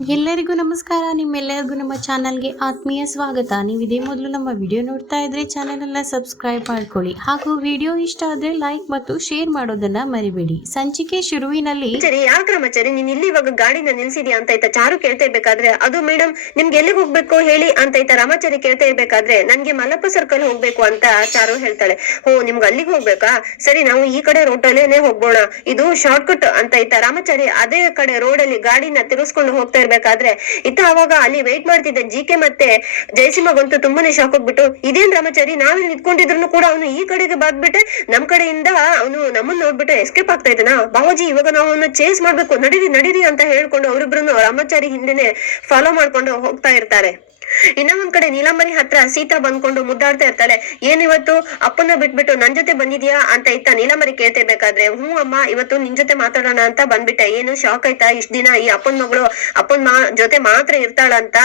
ಎಲ್ಲರಿಗೂ ನಮಸ್ಕಾರ. ನಿಮ್ಮೆಲ್ಲರಿಗೂ ನಮ್ಮ ಚಾನಲ್ಗೆ ಆತ್ಮೀಯ ಸ್ವಾಗತ. ನೀವು ಇದೇ ಮೊದಲು ನಮ್ಮ ವಿಡಿಯೋ ನೋಡ್ತಾ ಇದ್ರೆ ಚಾನೆಲ್ ಎಲ್ಲ ಸಬ್ಸ್ಕ್ರೈಬ್ ಮಾಡ್ಕೊಳ್ಳಿ ಹಾಗೂ ವಿಡಿಯೋ ಇಷ್ಟ ಆದ್ರೆ ಲೈಕ್ ಮತ್ತು ಶೇರ್ ಮಾಡೋದನ್ನ ಮರಿಬೇಡಿ. ಸಂಚಿಕೆ ಶುರುವಿನಲ್ಲಿ ಯಾಕ್ರಮಚಾರಿ ನೀನ್ ಇಲ್ಲಿ ಇವಾಗ ಗಾಡಿನ ನಿಲ್ಸಿದ್ಯಾ ಅಂತ ಆಯ್ತಾ ಚಾರು ಕೇಳ್ತಾ ಇರ್ಬೇಕಾದ್ರೆ, ಅದು ಮೇಡಮ್ ನಿಮ್ಗೆ ಎಲ್ಲಿಗೆ ಹೋಗ್ಬೇಕು ಹೇಳಿ ಅಂತ ಆಯ್ತಾ ರಾಮಾಚಾರಿ ಕೇಳ್ತಾ ಇರ್ಬೇಕಾದ್ರೆ, ನನ್ಗೆ ಮಲ್ಲಪ್ಪ ಸರ್ಕಲ್ ಹೋಗ್ಬೇಕು ಅಂತ ಚಾರು ಹೇಳ್ತಾಳೆ. ಓ ನಿಮ್ಗೆ ಅಲ್ಲಿಗೆ ಹೋಗ್ಬೇಕಾ, ಸರಿ ನಾವು ಈ ಕಡೆ ರೋಡ್ ಅಲ್ಲೇನೆ ಹೋಗ್ಬೋಣ, ಇದು ಶಾರ್ಟ್ ಕಟ್ ಅಂತ ಆಯ್ತಾ ರಾಮಾಚಾರಿ ಅದೇ ಕಡೆ ರೋಡ್ ಅಲ್ಲಿ ಗಾಡಿನ ತಿರುಗಿಸ್ಕೊಂಡು ಹೋಗ್ತಾ ಇರ್ಬೇಕಾದ್ರೆ, ಇತ್ತ ಅವಾಗ ಅಲ್ಲಿ ವೇಟ್ ಮಾಡ್ತಿದ್ದ ಜಿಕೆ ಮತ್ತೆ ಜಯಸಿಂಹಗಂತೂ ತುಂಬಾನೇ ಶಾಕ್ ಹೋಗ್ಬಿಟ್ಟು, ಇದೇನ್ ರಾಮಾಚಾರಿ ನಾವಿಲ್ಲಿ ನಿಂತ್ಕೊಂಡಿದ್ರು ಕೂಡ ಅವನು ಈ ಕಡೆಗೆ ಬಾದ್ಬಿಟ್ಟೆ ನಮ್ ಕಡೆಯಿಂದ ಅವನು ನಮ್ಮನ್ನ ನೋಡ್ಬಿಟ್ಟು ಎಸ್ಕೇಪ್ ಆಗ್ತಾ ಇದ್ದಾನ. ಬಾವಜಿ ಇವಾಗ ನಾವು ಅವನ್ನ ಚೇಸ್ ಮಾಡ್ಬೇಕು, ನಡೀರಿ ಅಂತ ಹೇಳ್ಕೊಂಡು ಅವರಿಬ್ರು ರಾಮಾಚಾರಿ ಹಿಂದೆನೆ ಫಾಲೋ ಮಾಡ್ಕೊಂಡು ಹೋಗ್ತಾ ಇರ್ತಾರೆ. ಇನ್ನ ಒಂದ್ ಕಡೆ ನೀಲಾಂಬರಿ ಹತ್ರ ಸೀತಾ ಬಂದ್ಕೊಂಡು ಮುದ್ದಾಡ್ತಾ ಇರ್ತಾಳೆ. ಏನಿವತ್ತು ಅಪ್ಪನ ಬಿಟ್ಬಿಟ್ಟು ನನ್ ಜೊತೆ ಬಂದಿದ್ಯಾ ಅಂತ ಇತ್ತ ನೀಲಾಂಬರಿ ಕೇಳ್ತಾ ಇರ್ಬೇಕಾದ್ರೆ, ಹ್ಞೂ ಅಮ್ಮ ಇವತ್ತು ನಿನ್ ಜೊತೆ ಮಾತಾಡೋಣ ಅಂತ ಬಂದ್ಬಿಟ್ಟೆ, ಏನು ಶಾಕ್ ಆಯ್ತಾ ಇಷ್ಟ ದಿನ ಈ ಅಪ್ಪನ್ ಮಗಳು ಜೊತೆ ಮಾತ್ರ ಇರ್ತಾಳಂತ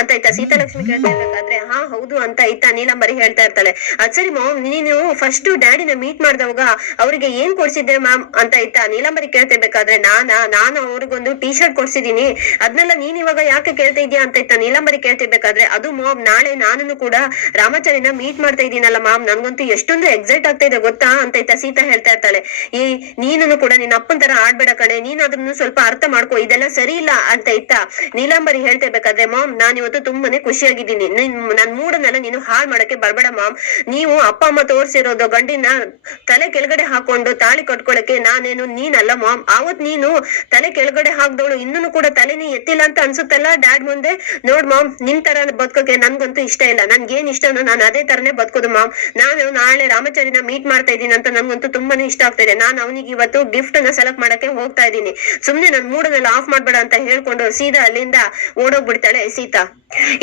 ಅಂತ ಇತ್ತ ಸೀತಾಲಕ್ಷ್ಮಿ ಕೇಳ್ತಾ ಇರ್ಬೇಕಾದ್ರೆ, ಹಾ ಹೌದು ಅಂತ ಇತ್ತ ನೀಲಾಂಬರಿ ಹೇಳ್ತಾ ಇರ್ತಾಳೆ. ಅದ್ ಸರಿ ಮಾಮ್ ನೀನು ಫಸ್ಟ್ ಡ್ಯಾಡಿನ ಮೀಟ್ ಮಾಡ್ದವಾಗ ಅವ್ರಿಗೆ ಏನ್ ಕೊಡ್ಸಿದ್ದೆ ಮ್ಯಾಮ್ ಅಂತ ಇತ್ತ ನೀಲಾಂಬರಿ ಕೇಳ್ತಾ ಇರ್ಬೇಕಾದ್ರೆ, ನಾನು ಅವ್ರಿಗೊಂದು ಟೀ ಶರ್ಟ್ ಕೊಡ್ಸಿದೀನಿ, ಅದ್ನೆಲ್ಲ ನೀನ್ ಇವಾಗ ಯಾಕೆ ಕೇಳ್ತಾ ಇದೀಯಾ ಅಂತ ಇತ್ತ ನೀಲಾಂಬರಿ ಕೇಳ್ತಿರ್ಬೇಕಾದ್ರೆ, ಅದು ಮಾಮ್ ನಾಳೆ ನಾನು ಕೂಡ ರಾಮಾಚಾರಿನ ಮೀಟ್ ಮಾಡ್ತಾ ಇದೀನಲ್ಲ ಮಾಮ್, ನನ್ಗಂತೂ ಎಷ್ಟೊಂದು ಎಕ್ಸೈಟ್ ಆಗ್ತಾ ಇದೆ ಗೊತ್ತಾ ಅಂತ ಇತ್ತ ಸೀತಾ ಹೇಳ್ತಾ ಇರ್ತಾಳೆ. ಈ ನೀನು ಕೂಡ ನಿನ್ನ ಅಪ್ಪನ ತರ ಆಡ್ಬೇಡ ಕಣೆ, ನೀನ್ ಅದನ್ನು ಸ್ವಲ್ಪ ಅರ್ಥ ಮಾಡ್ಕೋ, ಇದೆಲ್ಲ ಸರಿ ಇಲ್ಲ ಅಂತ ಇತ್ತ ನೀಲಾಂಬರಿ ಹೇಳ್ತಾ ಇರ್ಬೇಕಾದ್ರೆ, ಮಾಮ್ ನಾನ್ ಇವತ್ತು ತುಂಬಾನೇ ಖುಷಿಯಾಗಿದ್ದೀನಿ, ನನ್ ಮೂಡನ್ನೆಲ್ಲ ನೀನು ಹಾಳ್ ಮಾಡಕ್ಕೆ ಬರ್ಬೇಡ ಮಾಮ್, ನೀವು ಅಪ್ಪ ಅಮ್ಮ ತೋರ್ಸಿರೋದು ಗಂಡಿನ ತಲೆ ಕೆಳಗಡೆ ಹಾಕೊಂಡು ತಾಳಿ ಕಟ್ಕೊಳಕ್ಕೆ ನಾನೇನು ನೀನಲ್ಲ ಮಾಮ್, ಆವತ್ ನೀನು ತಲೆ ಕೆಳಗಡೆ ಹಾಕ್ದವಳು ಇನ್ನೂ ಕೂಡ ತಲೆನೇ ಎತ್ತಿಲ್ಲ ಅಂತ ಅನ್ಸುತ್ತಲ್ಲ ಡ್ಯಾಡ್ ಮುಂದೆ. ನೋಡ್ ಮಾಮ್ ನಿನ್ ತರ ಬದುಕೋಕೆ ನನ್ಗಂತೂ ಇಷ್ಟ ಇಲ್ಲ, ನನ್ಗೇನ್ ಇಷ್ಟನೋ ನಾನು ಅದೇ ತರನೇ ಬದುಕೋದು ಮಾಮ್, ನಾನು ನಾಳೆ ರಾಮಾಚಾರಿನ ಮೀಟ್ ಮಾಡ್ತಾ ಇದ್ದೀನಿ ಅಂತ ನನ್ಗಂತೂ ತುಂಬಾನೇ ಇಷ್ಟ ಆಗ್ತಾ ಇದೆ, ನಾನು ಅವನಿಗೆ ಇವತ್ತು ಗಿಫ್ಟ್ ಅನ್ನ ಸೆಲೆಕ್ಟ್ ಮಾಡಕ್ಕೆ ಹೋಗ್ತಾ ಇದ್ದೀನಿ, ಸುಮ್ನೆ ನನ್ ಮೂಡನ್ನೆಲ್ಲ ಆಫ್ ಮಾಡ್ಬೇಡ ಅಂತ ಹೇಳ್ಕೊಂಡು ಸೀದಾ ಅಲ್ಲಿಂದ ಓಡೋಗ್ಬಿಡ್ತಾಳೆ ಸೀತಾ.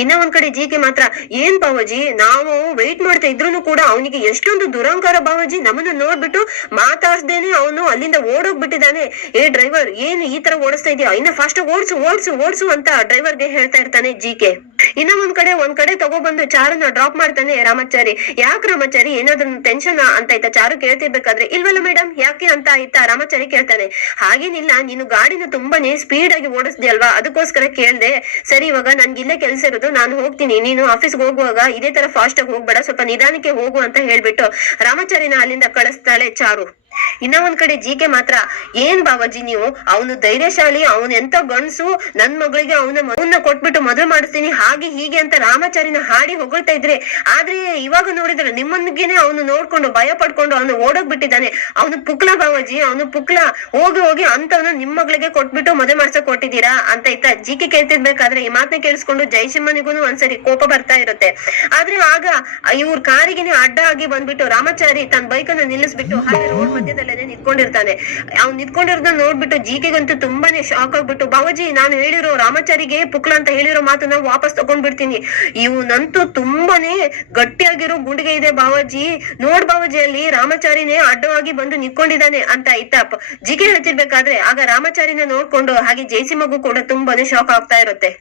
ಇನ್ನ ಒಂದ್ ಕಡೆ ಜಿಕೆ ಮಾತ್ರ, ಏನ್ ಬಾವಜಿ ನಾವು ವೆಯ್ಟ್ ಮಾಡ್ತಾ ಇದ್ರು ಕೂಡ ಅವನಿಗೆ ಎಷ್ಟೊಂದು ದುರಂಕಾರ ಬಾವಜಿ, ನಮ್ಮನ್ನ ನೋಡ್ಬಿಟ್ಟು ಮಾತಾಡ್ದೇನೆ ಅವನು ಅಲ್ಲಿಂದ ಓಡೋಗ್ಬಿಟ್ಟಿದ್ದಾನೆ, ಏ ಡ್ರೈವರ್ ಏನು ಈ ತರ ಓಡಿಸ್ತಾ ಇದೆಯಾ, ಇನ್ನ ಫಾಸ್ಟ್ ಓಡ್ಸು ಅಂತ ಡ್ರೈವರ್ಗೆ ಹೇಳ್ತಾ ಇರ್ತಾನೆ ಜಿಕೆ. ಇನ್ನ ಒಂದ್ ಕಡೆ ತಗೊಬಂದು ಚಾರುನ ಡ್ರಾಪ್ ಮಾಡ್ತಾನೆ ರಾಮಾಚಾರಿ. ಯಾಕೆ ರಾಮಾಚಾರಿ ಏನಾದ್ರು ಟೆನ್ಷನ್ ಅಂತ ಆಯ್ತಾ ಚಾರು ಕೇಳ್ತಿರ್ಬೇಕಾದ್ರೆ, ಇಲ್ವಲ್ಲ ಮೇಡಮ್ ಯಾಕೆ ಅಂತ ಆಯ್ತಾ ರಾಮಾಚಾರಿ ಕೇಳ್ತಾನೆ. ಹಾಗೇನಿಲ್ಲ, ನೀನು ಗಾಡಿನ ತುಂಬಾನೇ ಸ್ಪೀಡ್ ಆಗಿ ಓಡಿಸ್ದೆ ಅಲ್ವಾ, ಅದಕ್ಕೋಸ್ಕರ ಕೇಳ್ದೆ. ಸರಿ ಇವಾಗ ನನ್ಗೆ ಇಲ್ಲೇ ಕೆಲ್ಸ ಇರೋದು, ನಾನು ಹೋಗ್ತೀನಿ, ನೀನು ಆಫೀಸ್ಗೆ ಹೋಗುವಾಗ ಇದೇ ತರ ಫಾಸ್ಟ್ ಆಗಿ ಹೋಗ್ಬೇಡ, ಸ್ವಲ್ಪ ನಿಧಾನಕ್ಕೆ ಹೋಗು ಅಂತ ಹೇಳ್ಬಿಟ್ಟು ರಾಮಾಚಾರಿನ ಅಲ್ಲಿಂದ ಕಳಿಸ್ತಾಳೆ ಚಾರು. ಇನ್ನ ಒಂದ್ ಕಡೆ ಜಿಕೆ ಮಾತ್ರ, ಏನ್ ಬಾಬಾಜಿ ನೀವು, ಅವನು ಧೈರ್ಯಶಾಲಿ, ಅವನ್ ಎಂತ ಗಂಡ್ಸು, ನನ್ ಮಗಳಿಗೆ ಅವನ ಕೊಟ್ಬಿಟ್ಟು ಮದುವೆ ಮಾಡಿಸ್ತೀನಿ ಹಾಗೆ ಹೀಗೆ ಅಂತ ರಾಮಾಚಾರಿನ ಹಾಡಿ ಹೊಗಳ್ತಾ ಇದ್ರೆ, ಆದ್ರೆ ಇವಾಗ ನೋಡಿದ್ರೆ ನಿಮ್ಮನ್ಗೇನೆ ಅವನು ನೋಡ್ಕೊಂಡು ಭಯ ಪಡ್ಕೊಂಡು ಅವನು ಓಡೋಗ್ಬಿಟ್ಟಿದ್ದಾನೆ, ಅವನು ಪುಕ್ಲ ಬಾಬಾಜಿ, ಅವನು ಪುಕ್ಲ, ಹೋಗಿ ಅಂತವನು ನಿಮ್ ಮಗಳಿಗೆ ಕೊಟ್ಬಿಟ್ಟು ಮದುವೆ ಮಾಡ್ಸಕ್ ಕೊಟ್ಟಿದ್ದೀರಾ ಅಂತ ಇತ್ತ ಜಿಕೆ ಕೇಳ್ತಿರ್ಬೇಕಾದ್ರೆ, ಈ ಮಾತನ್ನ ಕೇಳಿಸ್ಕೊಂಡು ಜಯಸಿಂಹನಿಗೂ ಒಂದ್ಸರಿ ಕೋಪ ಬರ್ತಾ ಇರುತ್ತೆ. ಆದ್ರೆ ಆಗ ಇವ್ರ ಕಾರಿಗೆನೆ ಅಡ್ಡ ಆಗಿ ಬಂದ್ಬಿಟ್ಟು ರಾಮಾಚಾರಿ ತನ್ನ ಬೈಕ್ ಅನ್ನ ನಿಲ್ಲಿಸ್ಬಿಟ್ಟು ಹಾಗೆ ರೋಡ್ ಮಧ್ಯದಲ್ಲೇನೆ ನಿಂತ್ಕೊಂಡಿರ್ತಾನೆ. ಅವ್ನು ನಿಂತ್ಕೊಂಡಿರೋದನ್ನ ನೋಡ್ಬಿಟ್ಟು ಜಿಕೆಗಂತೂ ತುಂಬಾನೇ ಶಾಕ್ ಆಗ್ಬಿಟ್ಟು, ಬಾವಜಿ ನಾನು ಹೇಳಿರೋ ರಾಮಾಚಾರಿಗೆ ಪುಕ್ಲ ಅಂತ ಹೇಳಿರೋ ಮಾತನ್ನ ವಾಪಸ್ ತಗೊಂಡ್ಬಿಡ್ತೀನಿ, ಇವನಂತೂ ತುಂಬಾನೇ ಗಟ್ಟಿಯಾಗಿರೋ ಗುಂಡಿಗೆ ಇದೆ ಬಾವಜಿ, ನೋಡ್ ಬಾವಜಿ ಅಲ್ಲಿ ರಾಮಾಚಾರಿನೇ ಅಡ್ಡವಾಗಿ ಬಂದು ನಿಂತ್ಕೊಂಡಿದ್ದಾನೆ ಅಂತ ಇತ್ತಪ್ಪ ಜಿಕೆ ಹೇಳ್ತಿರ್ಬೇಕಾದ್ರೆ, ಆಗ ರಾಮಾಚಾರಿನ ನೋಡ್ಕೊಂಡು ಹಾಗೆ ಜಯಸಿಂಹಗೂ ಕೂಡ ತುಂಬಾನೇ ಶಾಕ್ ಆಗ್ತಾ ಇರುತ್ತೆ.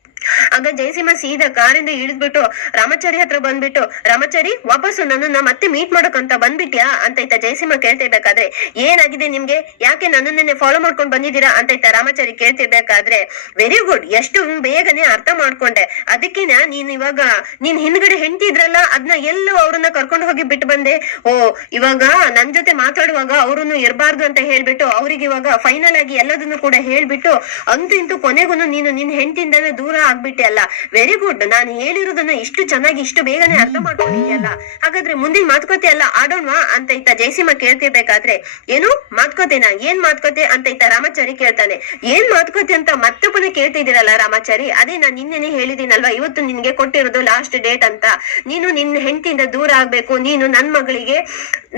ಆಗ ಜಯಸಿಂಹ ಸೀದಾ ಕಾರಿಂದ ಇಳಿದ್ಬಿಟ್ಟು ರಾಮಾಚಾರಿ ಹತ್ರ ಬಂದ್ಬಿಟ್ಟು, ರಾಮಾಚಾರಿ ವಾಪಸ್ಸು ನನ್ನನ್ನ ಮತ್ತೆ ಮೀಟ್ ಮಾಡೋಕಂತ ಬಂದ್ಬಿಟ್ಯಾ ಅಂತ ಇತ್ತ ಜಯಸಿಂಹ ಕೇಳ್ತಿರ್ಬೇಕಾದ್ರೆ, ಏನಾಗಿದೆ ನಿಮ್ಗೆ, ಯಾಕೆ ನನ್ನನ್ನೇ ಫಾಲೋ ಮಾಡ್ಕೊಂಡ್ ಬಂದಿದ್ದೀರಾ ಅಂತ ಇತ್ತ ರಾಮಾಚಾರಿ ಕೇಳ್ತಿರ್ಬೇಕಾದ್ರೆ, ವೆರಿ ಗುಡ್, ಎಷ್ಟು ಬೇಗನೆ ಅರ್ಥ ಮಾಡ್ಕೊಂಡೆ, ಅದಕ್ಕಿನ ನೀನ್ ಇವಾಗ ನೀನ್ ಹಿಂದ್ಗಡೆ ಹೆಂಡ್ತಿದ್ರಲ್ಲ ಅದನ್ನ ಎಲ್ಲೋ ಅವ್ರನ್ನ ಕರ್ಕೊಂಡು ಹೋಗಿ ಬಿಟ್ಟು ಬಂದೆ, ಓ ಇವಾಗ ನನ್ ಜೊತೆ ಮಾತಾಡುವಾಗ ಅವ್ರನ್ನು ಇರಬಾರ್ದು ಅಂತ ಹೇಳ್ಬಿಟ್ಟು ಅವ್ರಿಗೆ ಇವಾಗ ಫೈನಲ್ ಆಗಿ ಎಲ್ಲದನ್ನು ಕೂಡ ಹೇಳ್ಬಿಟ್ಟು ಅಂತೂ ಇಂತೂ ಕೊನೆಗೂ ನೀನು ನಿನ್ ಹೆಂಡತಿಯಿಂದಾನೆ ದೂರ ಆಗ್ಬಿಟ್ಟೆ ಅಲ್ಲ, ವೆರಿ ಗುಡ್, ನಾನು ಹೇಳಿರೋದನ್ನ ಇಷ್ಟು ಚೆನ್ನಾಗಿ ಇಷ್ಟು ಬೇಗನೆ ಅರ್ಥ ಮಾಡ್ಕೊಂಡಿದ್ಯಲ್ಲ, ಹಾಗಾದ್ರೆ ಮುಂದಿನ ಮಾತುಕತೆ ಅಲ್ಲ ಆಡೋಣವಾ ಅಂತ ಇತ್ತ ಜಯಸಿಂಹ ಕೇಳ್ತಿರ್ಬೇಕಾದ್ರೆ, ಏನು ಮಾತುಕತೆನಾ, ಏನ್ ಮಾತುಕತೆ ಅಂತ ಇತ್ತ ರಾಮಾಚಾರಿ ಕೇಳ್ತಾನೆ. ಏನ್ ಮಾತುಕತೆ ಅಂತ ಮತ್ತೊಬ್ಬನೇ ಕೇಳ್ತಿದ್ದೀರಲ್ಲ ರಾಮಾಚಾರಿ, ಅದೇ ನಾನ್ ನಿನ್ನೆನೆ ಹೇಳಿದೀನಲ್ವಾ, ಇವತ್ತು ನಿನ್ಗೆ ಕೊಟ್ಟಿರೋದು ಲಾಸ್ಟ್ ಡೇಟ್ ಅಂತ, ನೀನು ನಿನ್ನ ಹೆಂಡತಿಯಿಂದ ದೂರ ಆಗ್ಬೇಕು, ನೀನು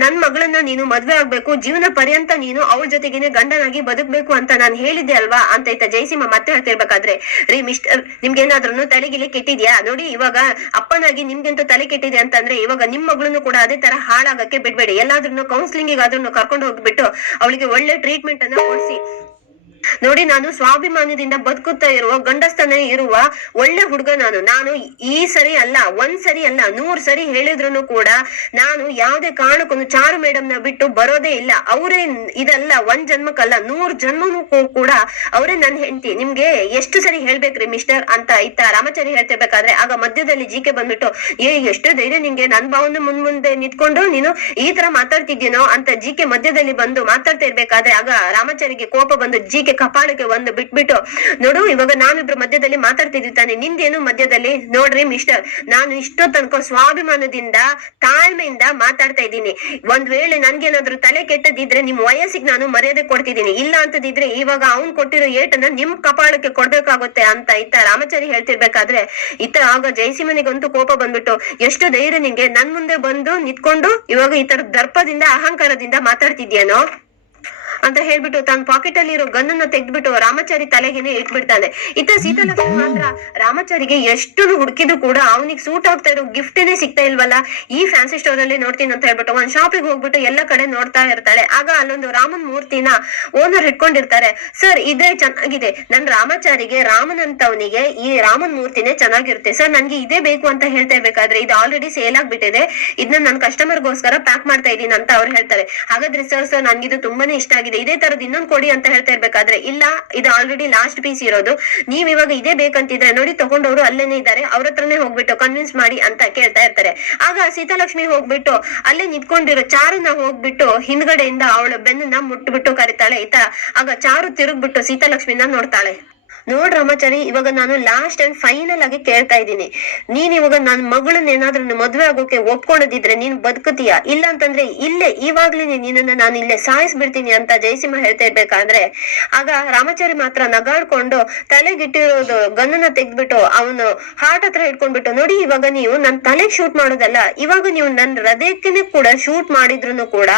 ನನ್ ಮಗಳನ್ನ ನೀನು ಮದ್ವೆ ಆಗ್ಬೇಕು, ಜೀವನ ಪರ್ಯಂತ ನೀನು ಅವಳ ಜೊತೆಗೇನೆ ಗಂಡನಾಗಿ ಬದುಕ್ಬೇಕು ಅಂತ ನಾನು ಹೇಳಿದ್ದೆ ಅಲ್ವಾ ಅಂತ ಇತ್ತ ಜಯಸಿಂಹ ಮತ್ತೆ ಹೇಳ್ತಿರ್ಬೇಕಾದ್ರೆ, ರೀ ಮಿಸ್ಟರ್ ನಿಮ್ಗೇನಾದ್ರೂ ತಲೆಗಿಲೆ ಕೆಟ್ಟಿದ್ಯಾ ನೋಡಿ, ಇವಾಗ ಅಪ್ಪನಾಗಿ ನಿಮ್ಗೆಂತೂ ತಲೆ ಕೆಟ್ಟಿದೆ ಅಂತಂದ್ರೆ ಇವಾಗ ನಿಮ್ ಮಗಳನ್ನು ಕೂಡ ಅದೇ ತರ ಹಾಳಾಗಕ್ಕೆ ಬಿಡ್ಬೇಡಿ, ಎಲ್ಲಾದ್ರೂ ಕೌನ್ಸಿಲಿಂಗ್ ಆದ್ರೂ ಕರ್ಕೊಂಡು ಹೋಗ್ಬಿಟ್ಟು ಅವಳಿಗೆ ಒಳ್ಳೆ ಟ್ರೀಟ್ಮೆಂಟ್ ಅನ್ನ ಕೊಡ್ಸಿ, ನೋಡಿ, ನಾನು ಸ್ವಾಭಿಮಾನದಿಂದ ಬದುಕುತ್ತಾ ಇರುವ ಗಂಡಸ್ತನ ಇರುವ ಒಳ್ಳೆ ಹುಡುಗ. ನಾನು ಈ ಸರಿ ಅಲ್ಲ, ಒಂದ್ ಸರಿ ಅಲ್ಲ, 100 ಸರಿ ಹೇಳಿದ್ರು ಕೂಡ ನಾನು ಯಾವ್ದೇ ಕಾರಣಕ್ಕೂ ಚಾರು ಮೇಡಮ್ ನ ಬಿಟ್ಟು ಬರೋದೇ ಇಲ್ಲ. ಅವರೇ ಇದಲ್ಲ, 1 ಜನ್ಮಕ್ಕಲ್ಲ 100 ಜನ್ಮನೂ ಕೂಡ ಅವರೇ ನನ್ ಹೆಂಡತಿ. ನಿಮ್ಗೆ ಎಷ್ಟು ಸರಿ ಹೇಳ್ಬೇಕ್ರಿ ಮಿಸ್ಟರ್ ಅಂತ ಇತ್ತ ರಾಮಾಚಾರಿ ಹೇಳ್ತಿರ್ಬೇಕಾದ್ರೆ ಆಗ ಮಧ್ಯದಲ್ಲಿ ಜಿಕೆ ಬಂದ್ಬಿಟ್ಟು, ಎಷ್ಟು ಧೈರ್ಯ ನಿಂಗೆ, ನನ್ ಭಾವನ ಮುಂದೆ ನಿಂತ್ಕೊಂಡು ನೀನು ಈ ತರ ಮಾತಾಡ್ತಿದ್ದೀನೋ ಅಂತ ಜಿಕೆ ಮಧ್ಯದಲ್ಲಿ ಬಂದು ಮಾತಾಡ್ತಾ ಇರ್ಬೇಕಾದ್ರೆ ಆಗ ರಾಮಾಚಾರಿಗೆ ಕೋಪ ಬಂದು ಜಿಕೆ ಕಪಾಳಕ್ಕೆ ಒಂದು ಬಿಟ್ಬಿಟ್ಟು, ನೋಡು ಇವಾಗ ನಾವಿಬ್ರು ಮಧ್ಯದಲ್ಲಿ ಮಾತಾಡ್ತಿದ್ವಿ ತಾನೆ, ನಿಂದೇನು ಮಧ್ಯದಲ್ಲಿ? ನೋಡ್ರಿ ಮಿಸ್ಟರ್, ನಾನು ಇಷ್ಟೋ ತನಕ ಸ್ವಾಭಿಮಾನದಿಂದ ತಾಳ್ಮೆಯಿಂದ ಮಾತಾಡ್ತಾ ಇದ್ದೀನಿ. ಒಂದ್ ವೇಳೆ ನನ್ಗೇನಾದ್ರು ತಲೆ ಕೆಟ್ಟದಿದ್ರೆ ನಿಮ್ ವಯಸ್ಸಿಗೆ ನಾನು ಮರ್ಯಾದೆ ಕೊಡ್ತಿದ್ದೀನಿ, ಇಲ್ಲ ಅಂತದಿದ್ರೆ ಇವಾಗ ಅವ್ನ್ ಕೊಟ್ಟಿರೋ ಏಟನ್ನ ನಿಮ್ ಕಪಾಳಕ್ಕೆ ಕೊಡ್ಬೇಕಾಗುತ್ತೆ ಅಂತ ಇತ್ತ ರಾಮಾಚಾರಿ ಹೇಳ್ತಿರ್ಬೇಕಾದ್ರೆ ಇತ್ತ ಆಗ ಜಯಸಿಂಹನಿಗಂತೂ ಕೋಪ ಬಂದ್ಬಿಟ್ಟು, ಎಷ್ಟು ಧೈರ್ಯ ನಿಂಗೆ ನನ್ ಮುಂದೆ ಬಂದು ನಿಂತ್ಕೊಂಡು ಇವಾಗ ಈ ತರ ದರ್ಪದಿಂದ ಅಹಂಕಾರದಿಂದ ಮಾತಾಡ್ತಿದ್ಯೇನೋ ಅಂತ ಹೇಳ್ಬಿಟ್ಟು ತನ್ನ ಪಾಕೆಟ್ ಅಲ್ಲಿ ಇರೋ ಗನ್ನನ್ನ ತೆಗೆದ್ಬಿಟ್ಟು ರಾಮಾಚಾರಿ ತಲೆಗೆನೆ ಇಟ್ಬಿಡ್ತಾನೆ. ಇತ್ತ ಸೀತಾಲಕ್ಷ್ಮಿ ಮಾತ್ರ ರಾಮಾಚಾರಿಗೆ ಎಷ್ಟು ಹುಡುಕಿದ್ರು ಕೂಡ ಅವನಿಗೆ ಸೂಟ್ ಆಗ್ತಾ ಇರೋ ಗಿಫ್ಟೇನೆ ಸಿಗ್ತಾ ಇಲ್ವಲ್ಲ, ಈ ಫ್ಯಾನ್ಸಿ ಸ್ಟೋರ್ ಅಲ್ಲಿ ನೋಡ್ತೀನಿ ಅಂತ ಹೇಳ್ಬಿಟ್ಟು ಒಂದ್ ಶಾಪಿಗೆ ಹೋಗ್ಬಿಟ್ಟು ಎಲ್ಲ ಕಡೆ ನೋಡ್ತಾ ಇರ್ತಾಳೆ. ಆಗ ಅಲ್ಲೊಂದು ರಾಮನ್ ಮೂರ್ತಿನ ಓನರ್ ಇಟ್ಕೊಂಡಿರ್ತಾರೆ. ಸರ್ ಇದೇ ಚೆನ್ನಾಗಿದೆ, ನನ್ ರಾಮಾಚಾರಿಗೆ ರಾಮನಂತವನಿಗೆ ಈ ರಾಮನ್ ಮೂರ್ತಿನೇ ಚೆನ್ನಾಗಿರುತ್ತೆ ಸರ್, ನನ್ಗೆ ಇದೇ ಬೇಕು ಅಂತ ಹೇಳ್ತಾ ಇರ್ಬೇಕಾದ್ರೆ ಇದು ಆಲ್ರೆಡಿ ಸೇಲ್ ಆಗ್ಬಿಟ್ಟಿದೆ, ಇದನ್ನ ನನ್ ಕಸ್ಟಮರ್ಗೋಸ್ಕರ ಪ್ಯಾಕ್ ಮಾಡ್ತಾ ಇದೀನಿ ಅಂತ ಅವ್ರು ಹೇಳ್ತಾರೆ. ಹಾಗಾದ್ರೆ ಸರ್ ನನ್ಗಿದು ತುಂಬಾನೇ ಇಷ್ಟ ಆಗಿದೆ, ಇದೇ ತರದ್ ಇನ್ನೊಂದ್ ಕೊಡಿ ಅಂತ ಹೇಳ್ತಾ ಇರ್ಬೇಕಾದ್ರೆ ಇಲ್ಲ, ಇದು ಆಲ್ರೆಡಿ ಲಾಸ್ಟ್ ಪೀಸ್ ಇರೋದು, ನೀವ್ ಇವಾಗ ಇದೇ ಬೇಕಂತಿದ್ರೆ ನೋಡಿ ತಗೊಂಡವ್ರು ಅಲ್ಲೇನೆ ಇದ್ದಾರೆ, ಅವ್ರ ಹತ್ರನೇ ಹೋಗ್ಬಿಟ್ಟು ಕನ್ವಿನ್ಸ್ ಮಾಡಿ ಅಂತ ಕೇಳ್ತಾ ಇರ್ತಾರೆ. ಆಗ ಸೀತಾಲಕ್ಷ್ಮಿ ಹೋಗ್ಬಿಟ್ಟು ಅಲ್ಲೇ ನಿಂತ್ಕೊಂಡಿರೋ ಚಾರುನ ಹೋಗ್ಬಿಟ್ಟು ಹಿಂದ್ಗಡೆಯಿಂದ ಅವಳ ಬೆನ್ನನ್ನ ಮುಟ್ಬಿಟ್ಟು ಕರಿತಾಳೆ. ಆಗ ಚಾರು ತಿರುಗ್ಬಿಟ್ಟು ಸೀತಾಲಕ್ಷ್ಮಿನ ನೋಡ್ತಾಳೆ. ನೋಡ್ ರಾಮಾಚಾರಿ, ಇವಾಗ ನಾನು ಲಾಸ್ಟ್ ಅಂಡ್ ಫೈನಲ್ ಆಗಿ ಕೇಳ್ತಾ ಇದ್ದೀನಿ, ನೀನ್ ಇವಾಗ ನನ್ ಮಗಳನ್ನ ಏನಾದ್ರೂ ಮದ್ವೆ ಆಗೋಕೆ ಒಪ್ಕೊಳ್ಳೋದಿದ್ರೆ ನೀನ್ ಬದುಕುತ್ತೀಯಾ, ಇಲ್ಲ ಅಂತಂದ್ರೆ ಇಲ್ಲೇ ಇವಾಗ್ಲೇ ನಿನ್ನನ್ನ ನಾನು ಇಲ್ಲೇ ಸಾಯಿಸ್ಬಿಡ್ತೀನಿ ಅಂತ ಜಯಸಿಂಹ ಹೇಳ್ತಾ ಇರ್ಬೇಕಾದ್ರೆ ಆಗ ರಾಮಾಚಾರಿ ಮಾತ್ರ ನಗಾಡ್ಕೊಂಡು ತಲೆಗಿಟ್ಟಿರೋದು ಗನ್ನನ್ನ ತೆಗ್ದ್ಬಿಟ್ಟು ಅವನು ಹಾರ್ಟ್ ಹತ್ರ ಇಟ್ಕೊಂಡ್ಬಿಟ್ಟು, ನೋಡಿ ಇವಾಗ ನೀವು ನನ್ ತಲೆಗ್ ಶೂಟ್ ಮಾಡೋದಲ್ಲ, ಇವಾಗ ನೀವು ನನ್ ಹೃದಯಕ್ಕೇನೆ ಕೂಡ ಶೂಟ್ ಮಾಡಿದ್ರು ಕೂಡ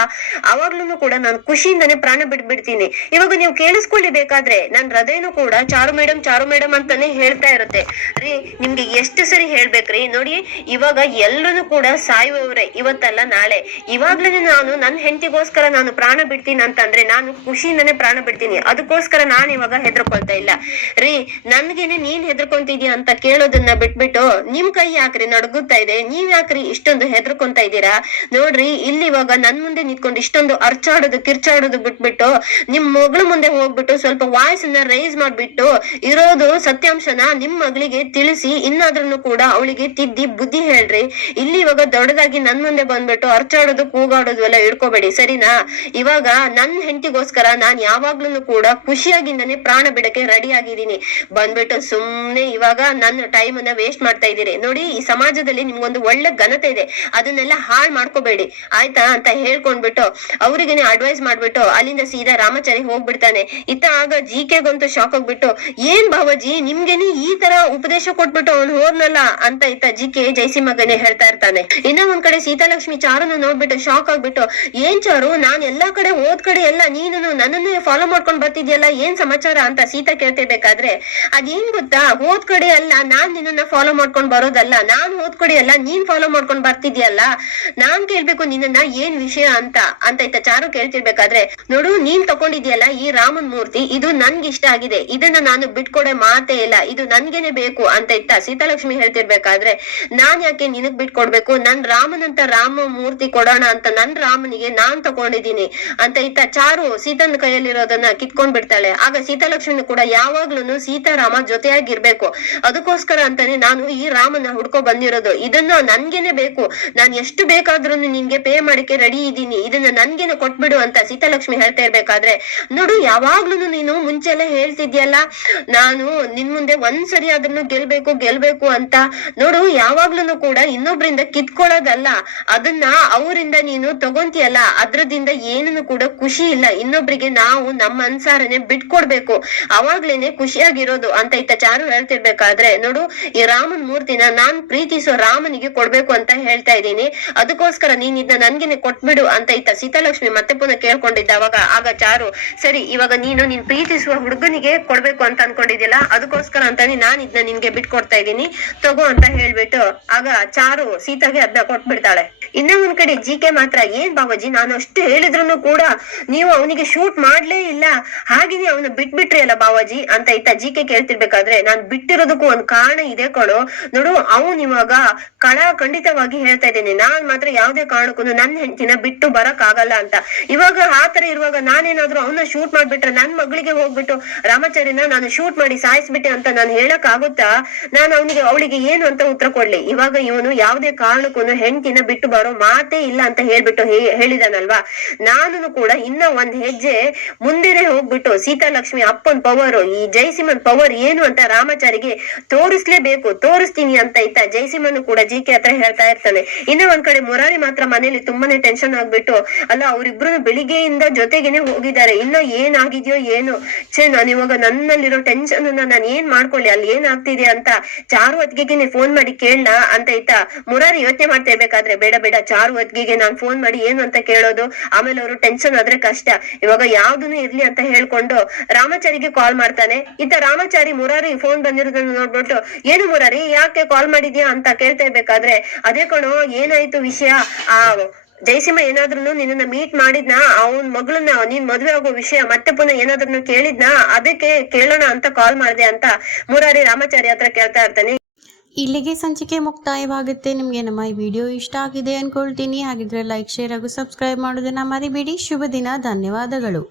ಅವಾಗ್ಲೂ ಕೂಡ ನಾನು ಖುಷಿಯಿಂದಾನೆ ಪ್ರಾಣ ಬಿಟ್ಬಿಡ್ತೀನಿ. ಇವಾಗ ನೀವು ಕೇಳಿಸ್ಕೊಳ್ಳಿಬೇಕಾದ್ರೆ ನನ್ ಹೃದಯನೂ ಕೂಡ ಚಾರು ಮೇಡಮ್ ಅಂತಾನೆ ಹೇಳ್ತಾ ಇರುತ್ತೆ. ರೀ ನಿಮ್ಗೆ ಎಷ್ಟು ಸರಿ ಹೇಳ್ಬೇಕ್ರಿ, ನೋಡಿ ಇವಾಗ ಎಲ್ರು ಕೂಡ ಸಾಯುವವ್ರೆ, ಇವತ್ತಲ್ಲ ನಾಳೆ. ಇವಾಗ್ಲೇ ನಾನು ನನ್ನ ಹೆಂಡತಿಗೋಸ್ಕರ ನಾನು ಪ್ರಾಣ ಬಿಡ್ತೀನಿ ಅಂತಂದ್ರೆ ನಾನು ಖುಷಿಯಿಂದಾನೆ ಪ್ರಾಣ ಬಿಡ್ತೀನಿ, ಅದಕ್ಕೋಸ್ಕರ ನಾನ್ ಇವಾಗ ಹೆದರ್ಕೊಳ್ತಾ ಇಲ್ಲ. ರೀ ನನ್ಗೇನೆ ನೀನ್ ಹೆದರ್ಕೊಂತಿದ್ಯಾ ಅಂತ ಕೇಳೋದನ್ನ ಬಿಟ್ಬಿಟ್ಟು ನಿಮ್ ಕೈ ಯಾಕ್ರಿ ನಡ್ಗುತ್ತಾ ಇದೆ, ನೀವ್ ಯಾಕ್ರಿ ಇಷ್ಟೊಂದು ಹೆದರ್ಕೊಂತ ಇದ್ದೀರಾ? ನೋಡ್ರಿ ಇಲ್ಲಿ ಇವಾಗ ನನ್ ಮುಂದೆ ನಿಂತ್ಕೊಂಡು ಇಷ್ಟೊಂದು ಅರ್ಚಾಡೋದು ಕಿರ್ಚಾಡೋದು ಬಿಟ್ಬಿಟ್ಟು ನಿಮ್ ಮಗಳ ಮುಂದೆ ಹೋಗ್ಬಿಟ್ಟು ಸ್ವಲ್ಪ ವಾಯ್ಸ್ ಅನ್ನ ರೈಸ್ ಮಾಡ್ಬಿಟ್ಟು ಇರೋದು ಸತ್ಯಾಂಶನ ನಿಮ್ ಮಗಳಿಗೆ ತಿಳಿಸಿ ಇನ್ನಾದ್ರೂ ಕೂಡ ಅವಳಿಗೆ ತಿದ್ದಿ ಬುದ್ಧಿ ಹೇಳ್ರಿ. ಇಲ್ಲಿ ಇವಾಗ ದೊಡ್ಡದಾಗಿ ನನ್ ಮುಂದೆ ಬಂದ್ಬಿಟ್ಟು ಅರ್ಚಾಡೋದು ಕೂಗಾಡೋದು ಎಲ್ಲ ಇಡ್ಕೋಬೇಡಿ, ಸರಿನಾ? ಇವಾಗ ನನ್ ಹೆಂಡತಿಗೋಸ್ಕರ ನಾನ್ ಯಾವಾಗ್ಲೂ ಕೂಡ ಖುಷಿಯಾಗಿಂದಾನೆ ಪ್ರಾಣ ಬಿಡಕ್ಕೆ ರೆಡಿ ಆಗಿದ್ದೀನಿ, ಬಂದ್ಬಿಟ್ಟು ಸುಮ್ನೆ ಇವಾಗ ನನ್ನ ಟೈಮ್ ಅನ್ನ ವೇಸ್ಟ್ ಮಾಡ್ತಾ ಇದ್ದೀರಿ. ನೋಡಿ ಈ ಸಮಾಜದಲ್ಲಿ ನಿಮ್ಗೊಂದು ಒಳ್ಳೆ ಘನತೆ ಇದೆ, ಅದನ್ನೆಲ್ಲ ಹಾಳ್ ಮಾಡ್ಕೋಬೇಡಿ ಆಯ್ತಾ ಅಂತ ಹೇಳ್ಕೊಂಡ್ಬಿಟ್ಟು ಅವ್ರಿಗೇನೆ ಅಡ್ವೈಸ್ ಮಾಡ್ಬಿಟ್ಟು ಅಲ್ಲಿಂದ ಸೀದಾ ರಾಮಾಚಾರಿ ಹೋಗ್ಬಿಡ್ತಾನೆ. ಆಗ ಜಿಕೆಗಂತೂ ಶಾಕ್ ಆಗ್ಬಿಟ್ಟು, ಏನ್ ಬಾಬಾಜಿ ನಿಮ್ಗೇನೆ ಈ ತರ ಉಪದೇಶ ಕೊಟ್ಬಿಟ್ಟು ಅವ್ನು ಹೋದ್ನಲ್ಲ ಅಂತ ಜಿಕೆ ಜಯಸಿಂಹಗನೆ ಹೇಳ್ತಾ ಇರ್ತಾನೆ. ಇನ್ನ ಒಂದ್ ಕಡೆ ಸೀತಾಲಕ್ಷ್ಮಿ ಚಾರುನ ನೋಡ್ಬಿಟ್ಟು ಶಾಕ್ ಆಗ್ಬಿಟ್ಟು, ಏನ್ ಚಾರು ನಾನ್ ಎಲ್ಲಾ ಕಡೆ ಹೋದ್ ಕಡೆ ಎಲ್ಲ ನೀನು ನನ್ನನ್ನೇ ಫಾಲೋ ಮಾಡ್ಕೊಂಡ್ ಬರ್ತಿದ್ಯಲ್ಲ, ಏನ್ ಸಮಾಚಾರ ಅಂತ ಸೀತಾ ಕೇಳ್ತಿರ್ಬೇಕಾದ್ರೆ ಅದೇನ್ ಗೊತ್ತಾ, ಹೋದ್ ಕಡೆ ಅಲ್ಲ ನಾನ್ ನಿನ್ನ ಫಾಲೋ ಮಾಡ್ಕೊಂಡ್ ಬರೋದಲ್ಲ, ನಾನ್ ಹೋದ್ ಕಡೆ ಅಲ್ಲ ನೀನ್ ಫಾಲೋ ಮಾಡ್ಕೊಂಡ್ ಬರ್ತಿದ್ಯಲ್ಲ, ನಾನ್ ಕೇಳ್ಬೇಕು ನಿನ್ನ ಏನ್ ವಿಷಯ ಅಂತ ಚಾರು ಕೇಳ್ತಿರ್ಬೇಕಾದ್ರೆ, ನೋಡು ನೀನ್ ತಕೊಂಡಿದ್ಯಲ್ಲ ಈ ರಾಮನ್ ಮೂರ್ತಿ, ಇದು ನನ್ಗೆ ಇಷ್ಟ ಆಗಿದೆ, ಇದನ್ನ ನಾನು ಬಿಟ್ಕೊಡೆ ಮಾತೇ ಇಲ್ಲ, ಇದು ನನ್ಗೇನೆ ಬೇಕು ಅಂತ ಸೀತಾಲಕ್ಷ್ಮಿ ಹೇಳ್ತಿರ್ಬೇಕಾದ್ರೆ, ನಾನ್ ಯಾಕೆ ನಿನಗ್ ಬಿಟ್ಕೊಡ್ಬೇಕು, ನನ್ ರಾಮನಂತ ರಾಮ ಮೂರ್ತಿ ಕೊಡೋಣ ಅಂತ ನನ್ ರಾಮನಿಗೆ ನಾನ್ ತಕೊಂಡಿದೀನಿ ಅಂತ ಚಾರು ಸೀತನ ಕೈಯಲ್ಲಿರೋದನ್ನ ಕಿತ್ಕೊಂಡ್ ಬಿಡ್ತಾಳೆ. ಆಗ ಸೀತಾಲಕ್ಷ್ಮಿ ಕೂಡ ಯಾವಾಗ್ಲೂ ಸೀತಾರಾಮ ಜೊತೆಯಾಗಿರ್ಬೇಕು, ಅದಕ್ಕೋಸ್ಕರ ಅಂತಾನೆ ನಾನು ಈ ರಾಮನ ಹುಡ್ಕೊ ಬಂದಿರೋದು, ಇದನ್ನ ನನ್ಗೇನೆ ಬೇಕು, ನಾನ್ ಎಷ್ಟು ಬೇಕಾದ್ರೂ ನಿನ್ಗೆ ಪೇ ಮಾಡಕ್ಕೆ ರೆಡಿ ಇದ್ದೀನಿ, ಇದನ್ನ ನನ್ಗೇನೆ ಕೊಟ್ಬಿಡು ಅಂತ ಸೀತಾಲಕ್ಷ್ಮಿ ಹೇಳ್ತಾ ಇರ್ಬೇಕಾದ್ರೆ, ನೋಡು ಯಾವಾಗ್ಲೂ ನೀನು ಮುಂಚೆಲ್ಲ ಹೇಳ್ತಿದ್ಯಲ್ಲ ನಾನು ನಿನ್ ಮುಂದೆ ಒಂದ್ಸರಿ ಅದನ್ನು ಗೆಲ್ಬೇಕು ಅಂತ, ನೋಡು ಯಾವಾಗ್ಲೂ ಕೂಡ ಇನ್ನೊಬ್ರಿಂದ ಕಿತ್ಕೊಳ್ಳೋದಲ್ಲ, ಅದನ್ನ ಅವರಿಂದ ನೀನು ತಗೊಂತೀಯಲ್ಲ ಅದ್ರದಿಂದ ಏನನ್ನು ಕೂಡ ಖುಷಿ ಇಲ್ಲ, ಇನ್ನೊಬ್ರಿಗೆ ನಾವು ನಮ್ಮ ಅನ್ಸಾರನೆ ಬಿಟ್ಕೊಡ್ಬೇಕು, ಅವಾಗ್ಲೇನೆ ಖುಷಿಯಾಗಿರೋದು ಅಂತ ಚಾರು ಹೇಳ್ತಿರ್ಬೇಕಾದ್ರೆ, ನೋಡು ಈ ರಾಮನ್ ಮೂರ್ತಿನ ನಾನ್ ಪ್ರೀತಿಸೋ ರಾಮನಿಗೆ ಕೊಡ್ಬೇಕು ಅಂತ ಹೇಳ್ತಾ ಇದ್ದೀನಿ, ಅದಕ್ಕೋಸ್ಕರ ನೀನ್ ಇದನ್ನ ನನ್ಗೆನೆ ಕೊಟ್ಬಿಡು ಅಂತ ಸೀತಾಲಕ್ಷ್ಮಿ ಮತ್ತೆ ಪುನಃ ಕೇಳ್ಕೊಂಡಿದ್ದಾವಾಗ ಆಗ ಚಾರು, ಸರಿ ಇವಾಗ ನೀನು ನಿನ್ ಪ್ರೀತಿಸುವ ಹುಡುಗನಿಗೆ ಕೊಡ್ಬೇಕು ಅಂತ ಅನ್ಕೊಂಡಿದ್ಯಲ್ಲ, ಅದಕ್ಕೋಸ್ಕರ ಅಂತಾನೆ ನಾನ್ ಇದನ್ನ ನಿನ್ಗೆ ಬಿಟ್ಕೊಡ್ತಾ ಇದ್ದೀನಿ ತಗೋ ಅಂತ ಹೇಳ್ಬಿಟ್ಟು ಆಗ ಚಾರು ಸೀತಾಗೆ ಅದನ್ನ ಕೊಟ್ಬಿಡ್ತಾಳೆ. ಇನ್ನ ಒಂದ್ ಕಡೆ ಜಿಕೆ ಮಾತ್ರ ಏನ್ ಬಾಬಾಜಿ ನಾನು ಅಷ್ಟು ಹೇಳಿದ್ರು ಕೂಡ ನೀವು ಅವನಿಗೆ ಶೂಟ್ ಮಾಡ್ಲೇ ಇಲ್ಲ, ಹಾಗೇನೆ ಅವನು ಬಿಟ್ಬಿಟ್ರಿ ಅಲ್ಲ ಬಾಬಾಜಿ ಅಂತ ಇತ್ತ ಜಿಕೆ ಕೇಳ್ತಿರ್ಬೇಕಾದ್ರೆ ನಾನ್ ಬಿಟ್ಟಿರೋದಕ್ಕೂ ಒಂದ್ ಕಾರಣ ಇದೆ ಕಣೋ. ನೋಡು ಅವನ್ ಇವಾಗ ಖಂಡಿತವಾಗಿ ಹೇಳ್ತಾ ಇದ್ದೀನಿ, ನಾನ್ ಮಾತ್ರ ಯಾವ್ದೇ ಕಾರಣಕ್ಕೂ ನನ್ ಹೆಂಡತಿನ ಬಿಟ್ಟು ಬರಕ್ ಆಗಲ್ಲ ಅಂತ. ಇವಾಗ ಆತರ ಇರುವಾಗ ನಾನೇನಾದ್ರೂ ಅವನ್ನ ಶೂಟ್ ಮಾಡ್ಬಿಟ್ರೆ ನನ್ ಮಗಳಿಗೆ ಹೋಗ್ಬಿಟ್ಟು ರಾಮಾಚಾರಿನ ನಾನು ಶೂಟ್ ಮಾಡಿ ಸಾಯಿಸ್ಬಿಟ್ಟೆ ಅಂತ ನಾನು ಹೇಳಕ್ ಆಗುತ್ತಾ? ನಾನು ಅವಳಿಗೆ ಏನು ಅಂತ ಉತ್ತರ ಕೊಡ್ಲಿ? ಇವಾಗ ಇವನು ಯಾವ್ದೇ ಕಾರಣಕ್ಕೂ ಹೆಂಡತಿನ ಬಿಟ್ಟು ಬರೋ ಮಾತೇ ಇಲ್ಲ ಅಂತ ಹೇಳ್ಬಿಟ್ಟು ಹೇಳಿದಾನಲ್ವಾ. ನಾನು ಕೂಡ ಇನ್ನ ಒಂದ್ ಹೆಜ್ಜೆ ಮುಂದೆನೆ ಹೋಗ್ಬಿಟ್ಟು ಸೀತಾಲಕ್ಷ್ಮಿ ಅಪ್ಪನ್ ಪವರ್, ಈ ಜಯಸಿಂಹನ್ ಪವರ್ ಏನು ಅಂತ ರಾಮಾಚಾರಿಗೆ ತೋರಿಸ್ಲೇಬೇಕು, ತೋರಿಸ್ತೀನಿ ಅಂತ ಇತ್ತ ಜಯಸಿಂಹನ್ ಕೂಡ ಜಿಕೆ ಹತ್ರ ಹೇಳ್ತಾ ಇರ್ತಾನೆ. ಇನ್ನ ಒಂದ್ ಕಡೆ ಮುರಾರಿ ಮಾತ್ರ ಮನೇಲಿ ತುಂಬಾನೇ ಟೆನ್ಷನ್ ಆಗ್ಬಿಟ್ಟು, ಅಲ್ಲ ಅವ್ರಿಬ್ರು ಬೆಳಿಗ್ಗೆಯಿಂದ ಜೊತೆಗೇನೆ ಹೋಗಿದ್ದಾರೆ, ಇನ್ನ ಏನಾಗಿದ್ಯೋ ಏನು, ನಾನು ಇವಾಗ ನನ್ನಲ್ಲಿರೋ ಟೆನ್ಷನ್ ನಾನು ಏನ್ ಮಾಡ್ಕೊಳ್ಳಿ, ಅಲ್ಲಿ ಏನ್ ಆಗ್ತಿದೆ ಅಂತ ಚಾರು ಹೊತ್ತಿಗೆನೆ ಫೋನ್ ಮಾಡಿ ಕೇಳಣ ಅಂತ ಇತ್ತ ಮುರಾರಿ ಯೋಚನೆ ಮಾಡ್ತಾ ಇರ್ಬೇಕಾದ್ರೆ, ಬೇಡ ಬೇಡ ಚಾರು ಹೊತ್ತಿಗೆ ನಾನ್ ಫೋನ್ ಮಾಡಿ ಏನು ಅಂತ ಕೇಳೋದು, ಆಮೇಲೆ ಅವರು ಟೆನ್ಷನ್ ಆದ್ರೆ ಕಷ್ಟ, ಇವಾಗ ಯಾವ್ದನ್ನು ಇರ್ಲಿ ಅಂತ ಹೇಳ್ಕೊಂಡು ರಾಮಾಚಾರಿಗೆ ಕಾಲ್ ಮಾಡ್ತಾನೆ. ಇತ್ತ ರಾಮಾಚಾರಿ ಮುರಾರಿ ಫೋನ್ ಬಂದಿರೋದನ್ನ ನೋಡ್ಬಿಟ್ಟು, ಏನು ಮುರಾರಿ ಯಾಕೆ ಕಾಲ್ ಮಾಡಿದ್ಯಾ ಅಂತ ಕೇಳ್ತಾ ಇರ್ಬೇಕಾದ್ರೆ, ಅದೇ ಕಣೋ ಏನಾಯ್ತು ವಿಷಯ, ಆ ಜಯಸಿಂಹ ಏನಾದ್ರೂ ನಿನ್ನ ಮೀಟ್ ಮಾಡಿದ್ನಾ, ಅವನ್ ಮಗಳನ್ನ ನೀನ್ ಮದ್ವೆ ಆಗೋ ವಿಷಯ ಮತ್ತೆ ಪುನಃ ಏನಾದ್ರೂ ಕೇಳಿದ್ನಾ, ಅದಕ್ಕೆ ಕೇಳೋಣ ಅಂತ ಕಾಲ್ ಮಾಡಿದೆ ಅಂತ ಮುರಾರಿ ರಾಮಾಚಾರಿ ಹತ್ರ ಕೇಳ್ತಾ ಇರ್ತಾನೆ. ಇಲ್ಲಿಗೆ ಸಂಚಿಕೆ ಮುಕ್ತಾಯವಾಗುತ್ತೆ. ನಿಮಗೆ ನಮ್ಮ ಈ ವಿಡಿಯೋ ಇಷ್ಟ ಆಗಿದೆ ಅನ್ಕೊಳ್ತೀನಿ. ಹಾಗಿದ್ರೆ ಲೈಕ್, ಶೇರ್ ಹಾಗೂ ಸಬ್ಸ್ಕ್ರೈಬ್ ಮಾಡೋದನ್ನ ಮರಿಬೇಡಿ. ಶುಭ ದಿನ. ಧನ್ಯವಾದಗಳು.